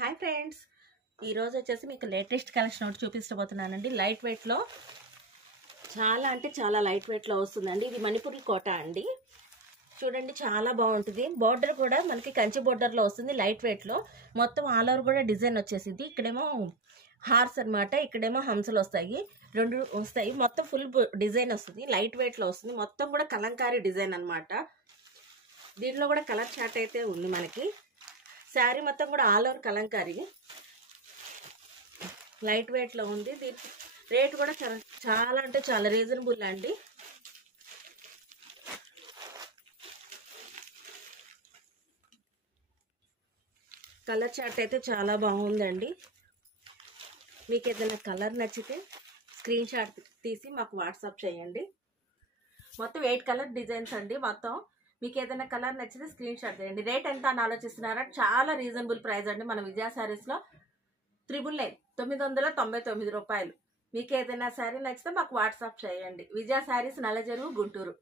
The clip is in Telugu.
హాయ్ ఫ్రెండ్స్, ఈరోజు వచ్చేసి మీకు లేటెస్ట్ కలెక్షన్ ఒకటి చూపించబోతున్నానండి. లైట్ వెయిట్లో చాలా అంటే చాలా లైట్ వెయిట్లో వస్తుందండి. ఇది మణిపూరి కోట అండి. చూడండి, చాలా బాగుంటుంది. బోర్డర్ కూడా మనకి కంచి బోర్డర్లో వస్తుంది. లైట్ వెయిట్లో మొత్తం ఆల్ ఓవర్ కూడా డిజైన్ వచ్చేసింది. ఇక్కడేమో హార్స్ అనమాట, ఇక్కడేమో హంసలు వస్తాయి, రెండు వస్తాయి. మొత్తం ఫుల్ డిజైన్ వస్తుంది. లైట్ వెయిట్లో వస్తుంది. మొత్తం కూడా కలంకారీ డిజైన్ అనమాట. దీంట్లో కూడా కలర్ చార్ట్ అయితే ఉంది మనకి. శారీ మొత్తం కూడా ఆల్ ఓవర్ కలంకారీ లైట్ వెయిట్లో ఉంది. దీని రేట్ కూడా చాలా అంటే చాలా రీజనబుల్ అండి. కలర్ చార్ట్ అయితే చాలా బాగుందండి. మీకు ఏదైనా కలర్ నచ్చితే స్క్రీన్ షాట్ తీసి మాకు వాట్సాప్ చేయండి. మొత్తం 8 కలర్ డిజైన్స్ అండి. మొత్తం మీకు ఏదైనా కలర్ నచ్చితే స్క్రీన్ షాట్ చేయండి. రేట్ ఎంత అని ఆలోచిస్తున్నారా? చాలా రీజనబుల్ ప్రైస్ అండి. మన విజయ శారీస్లో 999 రూపాయలు. మీకు ఏదైనా శారీ నచ్చితే మాకు వాట్సాప్ చేయండి. విజయ శారీస్, నల్లజరువు, గుంటూరు.